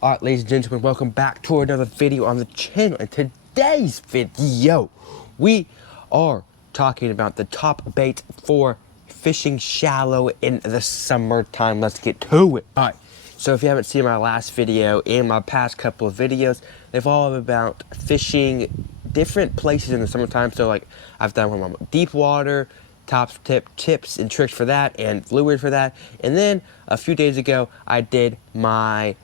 Alright, ladies and gentlemen, welcome back to another video on the channel. In today's video, we are talking about the top bait for fishing shallow in the summertime. Let's get to it. Alright, so if you haven't seen my last video and my past couple of videos, they've all been about fishing different places in the summertime. So like, I've done one on deep water, top tip tips and tricks for that, and lures for that. And then a few days ago, I did my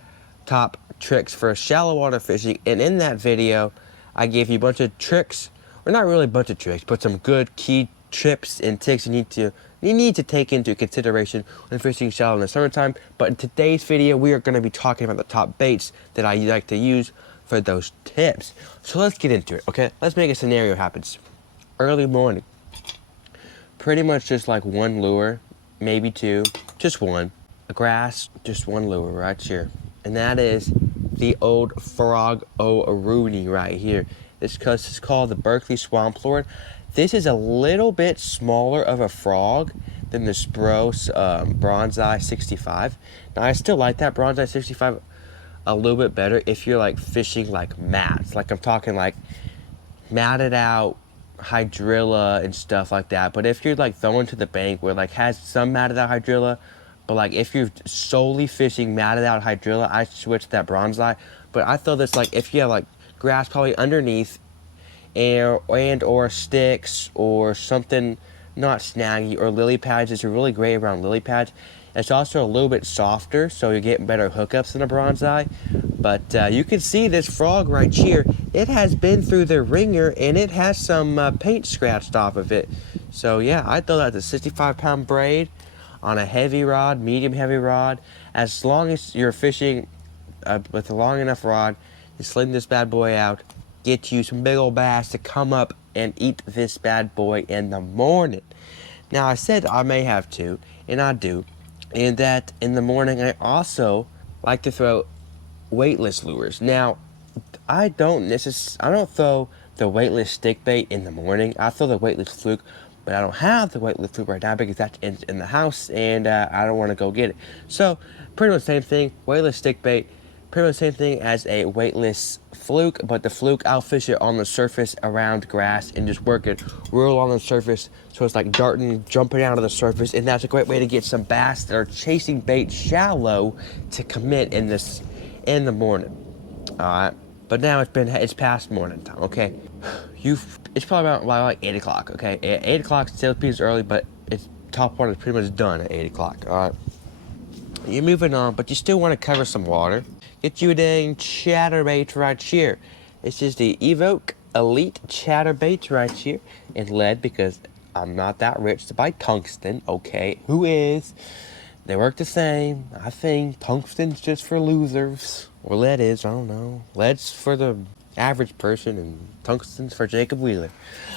top tricks for shallow water fishing, and in that video I gave you a bunch of tricks, or not really a bunch of tricks, but some good key tips and tricks you need to take into consideration when fishing shallow in the summertime. But in today's video we are going to be talking about the top baits that I like to use for those tips. So let's get into it. Okay, let's make a scenario happen. Early morning, pretty much just like one lure, maybe two, just one, a grass, just one lure right here. And that is the old frog Rooney right here. This is called the Berkeley Swamp Lord. This is a little bit smaller of a frog than the Spro Bronzeye 65. Now I still like that Bronzeye 65 a little bit better if you're like fishing like mats. Like I'm talking like matted out hydrilla and stuff like that. But if you're like throwing to the bank where like has some matted out hydrilla, but like if you're solely fishing matted out hydrilla, I switch to that Bronzeye. But I throw this like if you have like grass probably underneath and or sticks or something not snaggy, or lily pads. It's really great around lily pads. It's also a little bit softer, so you're getting better hookups than a Bronzeye. But you can see this frog right here. It has been through the ringer and it has some paint scratched off of it. So yeah, I throw that as a 65-pound braid on a heavy rod, medium heavy rod. As long as you're fishing with a long enough rod, you sling this bad boy out, get you some big old bass to come up and eat this bad boy in the morning. Now I said I may have to, and I do, and that in the morning I also like to throw weightless lures. Now I don't throw the weightless stick bait in the morning. I throw the weightless fluke, but I don't have the weightless fluke right now because that's in the house, and I don't want to go get it. So pretty much the same thing, weightless stick bait, pretty much the same thing as a weightless fluke, but the fluke I'll fish it on the surface around grass and just work it real on the surface, so it's like darting, jumping out of the surface, and that's a great way to get some bass that are chasing bait shallow to commit in the morning. Alright, but now it's past morning time. Okay, it's probably about like 8 o'clock. Okay, at 8 o'clock still is early, but it's top water is pretty much done at 8 o'clock. All right, you're moving on, but you still want to cover some water. Get you a dang chatterbait right here. This is the Evoke Elite chatterbait right here in lead, because I'm not that rich to buy tungsten. Okay, who is? They work the same. I think tungsten's just for losers. Or lead is, I don't know. Lead's for the average person and tungsten's for Jacob Wheeler.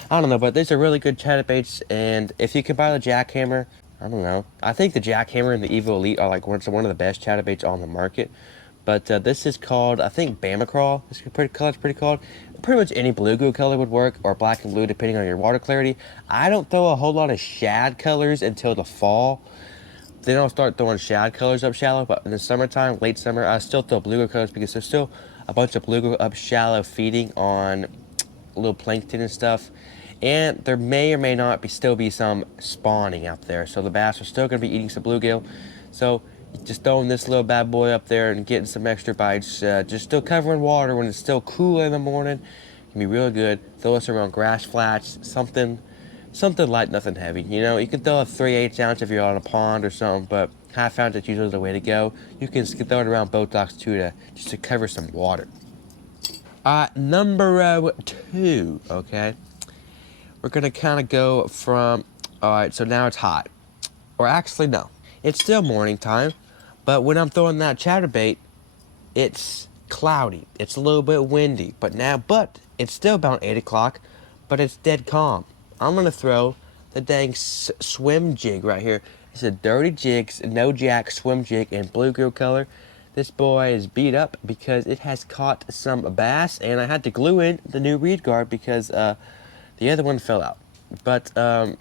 I don't know, but these are really good chatterbaits, and if you can buy the jackhammer, I don't know. I think the jackhammer and the Evo Elite are like one of the best chatterbaits on the market. But this is called, I think, Bama Crawl. This color's pretty called. Pretty much any bluegill color would work, or black and blue depending on your water clarity. I don't throw a whole lot of shad colors until the fall. Then I'll start throwing shad colors up shallow, but in the summertime, late summer, I still throw bluegill colors because there's still a bunch of bluegill up shallow feeding on little plankton and stuff. And there may or may not still be some spawning out there, so the bass are still going to be eating some bluegill. So just throwing this little bad boy up there and getting some extra bites, just still covering water when it's still cool in the morning, can be really good. Throw this around grass flats, something light, nothing heavy. You know, you can throw a 3/8 ounce if you're on a pond or something, but half ounce is usually the way to go. You can throw it around boat docks too, just to cover some water. Number 2, okay? We're gonna kind of go from, all right, so now it's hot. Or actually, no. It's still morning time, but when I'm throwing that chatterbait, it's cloudy. It's a little bit windy, but it's still about 8 o'clock, but it's dead calm. I'm gonna throw the dang swim jig right here. It's a dirty Jigs, no jack swim jig in bluegill color. This boy is beat up because it has caught some bass, and I had to glue in the new reed guard because the other one fell out. But I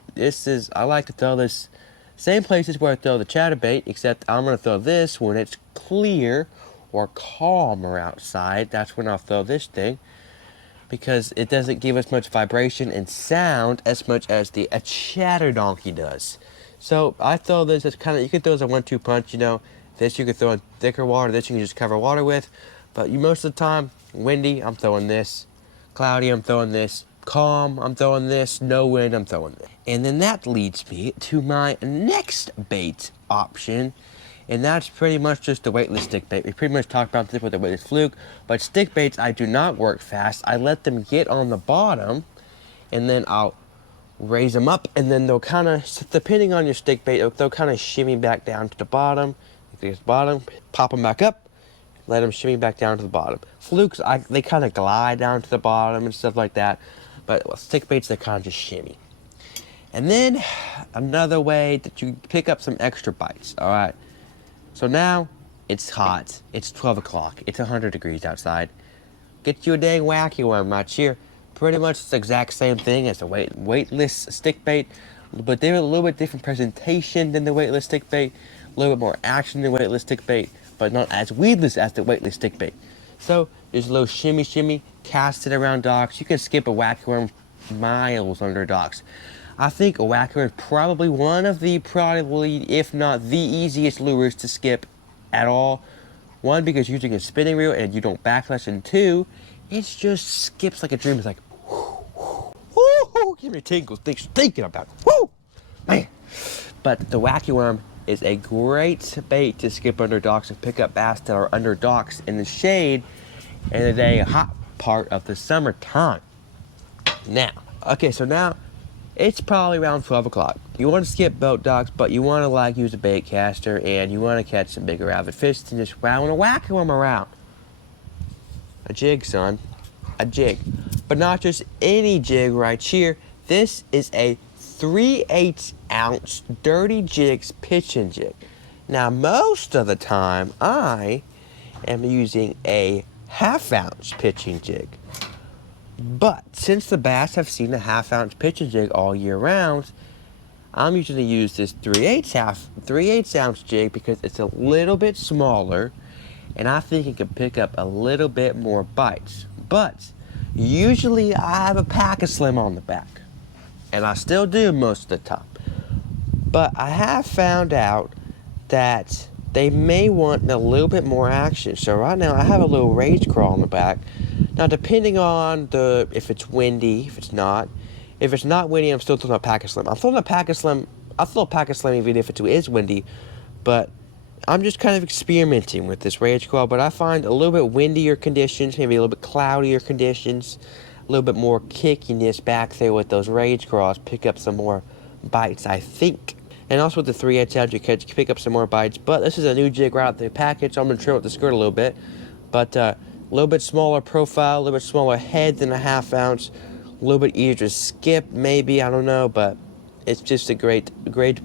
like to throw this same places where I throw the chatterbait, except I'm gonna throw this when it's clear or calm are outside, that's when I'll throw this thing, because it doesn't give as much vibration and sound as much as the a chatter donkey does. So I throw this as kind of, you can throw as a 1-2 punch, you know. This you can throw in thicker water, this you can just cover water with. But most of the time, windy, I'm throwing this. Cloudy, I'm throwing this. Calm, I'm throwing this. No wind, I'm throwing this. And then that leads me to my next bait option. And that's pretty much just the weightless stick bait. We pretty much talked about this with the weightless fluke. But stick baits, I do not work fast. I let them get on the bottom. And then I'll raise them up. And then they'll kind of, depending on your stick bait, they'll kind of shimmy back down to the bottom. Pop them back up. Let them shimmy back down to the bottom. Flukes, they kind of glide down to the bottom and stuff like that. But stick baits, they kind of just shimmy. And then another way that you pick up some extra bites, all right? So now it's hot. It's 12 o'clock. It's 100 degrees outside. Get you a dang wacky worm right here. Pretty much the exact same thing as the weightless stick bait, but they're a little bit different presentation than the weightless stick bait. A little bit more action than the weightless stick bait, but not as weedless as the weightless stick bait. So there's a little shimmy shimmy, cast it around docks. You can skip a wacky worm miles under docks. I think a wacky worm is probably one of the, if not the easiest lures to skip at all. One, because you're using a spinning reel and you don't backlash, and two, it just skips like a dream. It's like, whoo, give me tingles thinking about it. Woo, man. But the wacky worm is a great bait to skip under docks and pick up bass that are under docks in the shade in the hot part of the summertime. Now, okay, so now it's probably around 12 o'clock. You want to skip boat docks, but you want to use a bait caster and you want to catch some bigger avid fish and just want to whack them around. A jig, son, a jig. But not just any jig right here. This is a 3/8 ounce dirty jigs pitching jig. Now most of the time I am using a 1/2 ounce pitching jig, but since the bass have seen a 1/2 ounce pitching jig all year round, I'm usually use this 3/8 ounce jig because it's a little bit smaller and I think it can pick up a little bit more bites. But usually I have a pack of slim on the back. And I still do most of the time. But I have found out that they may want a little bit more action. So right now I have a little rage crawl on the back. Now depending on if it's windy, if it's not. If it's not windy, I'm still throwing a pack of slim. I'm throwing a pack of slim. I'll throw a pack of slim even if it is windy. But I'm just kind of experimenting with this rage crawl. But I find a little bit windier conditions, maybe a little bit cloudier conditions, a little bit more kickiness back there with those rage crawls, pick up some more bites, I think. And also with the 3/8 ounce, you can pick up some more bites. But this is a new jig right out the package, so I'm going to trim up the skirt a little bit. But a little bit smaller profile, a little bit smaller head than a 1/2 ounce, a little bit easier to skip, maybe, I don't know. But it's just a great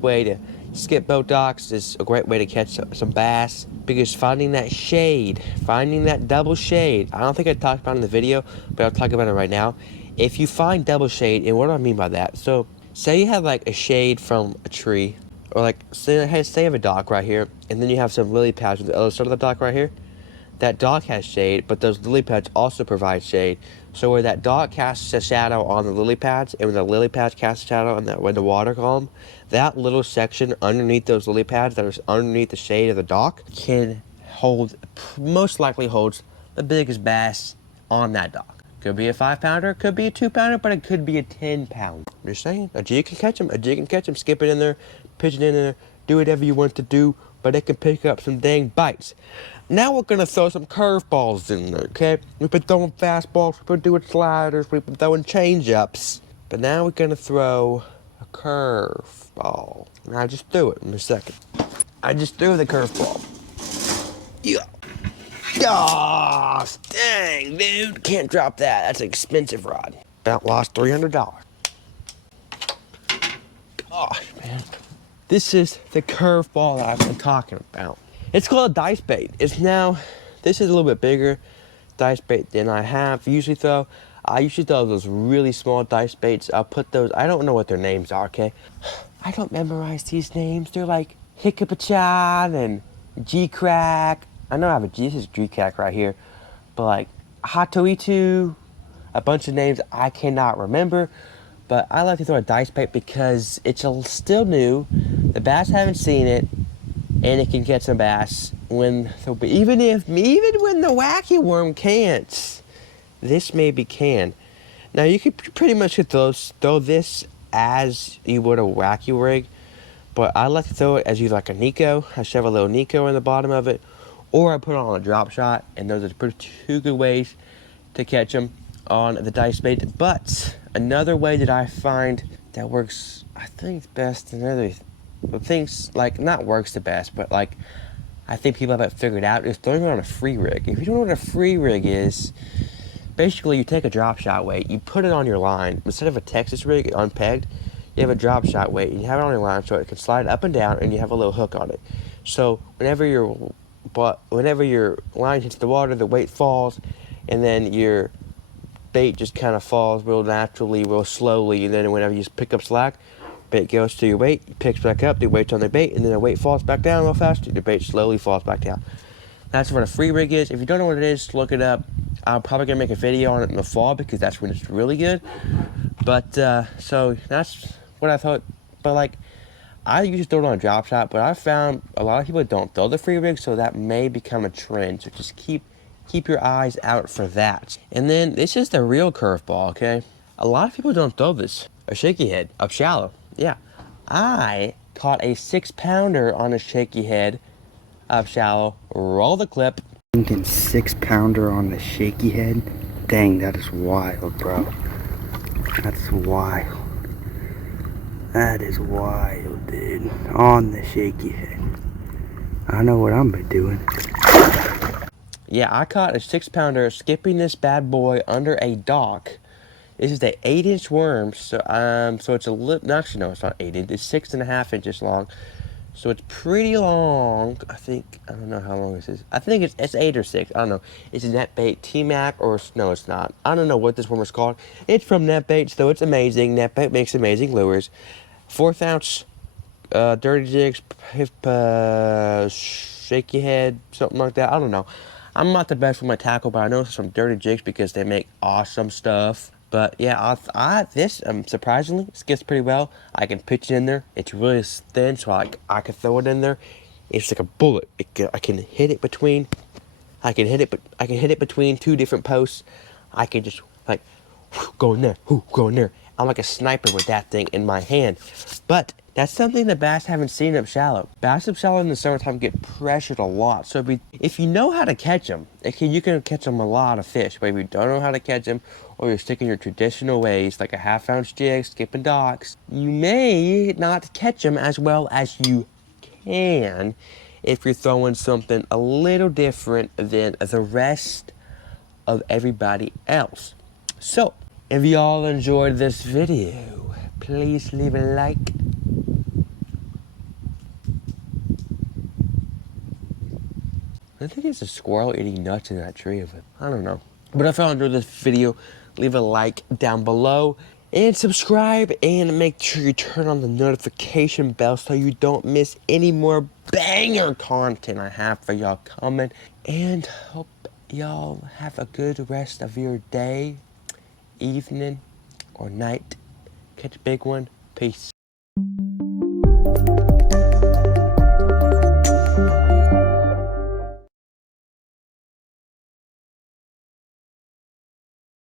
way to skip boat docks. It's a great way to catch some bass. Because finding that shade, finding that double shade, I don't think I talked about it in the video, but I'll talk about it right now. If you find double shade, and what do I mean by that? So, say you have like a shade from a tree, or like, say you have a dock right here, and then you have some lily pads on the other side of the dock right here. That dock has shade, but those lily pads also provide shade. So where that dock casts a shadow on the lily pads, and when the lily pads cast a shadow on when the water column, that little section underneath those lily pads that are underneath the shade of the dock can most likely holds the biggest bass on that dock. Could be a 5-pounder, could be a 2-pounder, but it could be a 10-pounder. I'm just saying, a jig can catch them, skip it in there, pitch it in there, do whatever you want to do, but it can pick up some dang bites. Now we're gonna throw some curveballs in there, okay? We've been throwing fastballs, we've been doing sliders, we've been throwing change-ups, but now we're gonna throw a curveball. And I just threw it in a second. I just threw the curveball. Yeah. Oh, dang, dude. Can't drop that. That's an expensive rod. About lost $300. Gosh, man. This is the curveball that I've been talking about. It's called a dice bait. This is a little bit bigger dice bait than I usually throw. I usually throw those really small dice baits. I'll put those, I don't know what their names are, okay? I don't memorize these names. They're like Hickapachan and G-Crack. I know I have this is GCAC right here, but like Hatoitu, a bunch of names I cannot remember. But I like to throw a dice bait because it's still new. The bass haven't seen it, and it can catch some bass even when the wacky worm can't. This maybe can. Now you could pretty much throw this as you would a wacky rig, but I like to throw it as either like a Nico. I shove a little Nico in the bottom of it, or I put it on a drop shot, and those are two good ways to catch them on the dice bait. But another way that I find that works, I think best, things like not works the best, but like I think people have it figured out, is throwing it on a free rig. If you don't know what a free rig is, basically you take a drop shot weight, you put it on your line. Instead of a Texas rig unpegged, you have a drop shot weight, and you have it on your line so it can slide up and down, and you have a little hook on it. So whenever your line hits the water, the weight falls, and then your bait just kind of falls real naturally, real slowly, and then whenever you just pick up slack, bait goes to your weight, picks back up, the weight's on the bait, and then the weight falls back down real fast, the bait slowly falls back down. That's what a free rig is. If you don't know what it is, look it up. I'm probably going to make a video on it in the fall because that's when it's really good. But, so that's what I thought. But, like, I usually throw it on a drop shot, but I found a lot of people don't throw the free rig, so that may become a trend. So just keep your eyes out for that. And then this is the real curveball, okay? A lot of people don't throw this. A shaky head up shallow. Yeah. I caught a 6-pounder on a shaky head up shallow. Roll the clip. Thinking 6-pounder on the shaky head? Dang, that is wild, bro. That's wild. That is wild, dude. On the shaky head. I know what I'm doing. Yeah, I caught a 6-pounder skipping this bad boy under a dock. This is the 8-inch worm, so it's a little, actually no, it's not 8 inches, it's 6.5 inches long. So it's pretty long. I don't know how long this is. I think it's 8 or 6, I don't know. It's a Netbait T-Mac, or no, it's not. I don't know what this worm is called. It's from Netbait, so it's amazing. Netbait makes amazing lures. 4th ounce, dirty jigs, shaky head, something like that, I don't know. I'm not the best with my tackle, but I know some dirty jigs because they make awesome stuff. But yeah, this surprisingly skips pretty well. I can pitch it in there. It's really thin, so I can throw it in there. It's like a bullet. I can hit it between. I can hit it between 2 different posts. I can just like go in there, go in there. I'm like a sniper with that thing in my hand. But that's something that bass haven't seen up shallow. Bass up shallow in the summertime get pressured a lot. So if you know how to catch them, you can catch them a lot of fish. But if you don't know how to catch them, or you're sticking your traditional ways, like a 1/2-ounce jig, skipping docks, you may not catch them as well as you can if you're throwing something a little different than the rest of everybody else. So, if y'all enjoyed this video, please leave a like. I think it's a squirrel eating nuts in that tree of it. I don't know. But if y'all enjoyed this video, leave a like down below and subscribe, and make sure you turn on the notification bell so you don't miss any more banger content I have for y'all coming. And hope y'all have a good rest of your day, evening, or night. Catch a big one. Peace.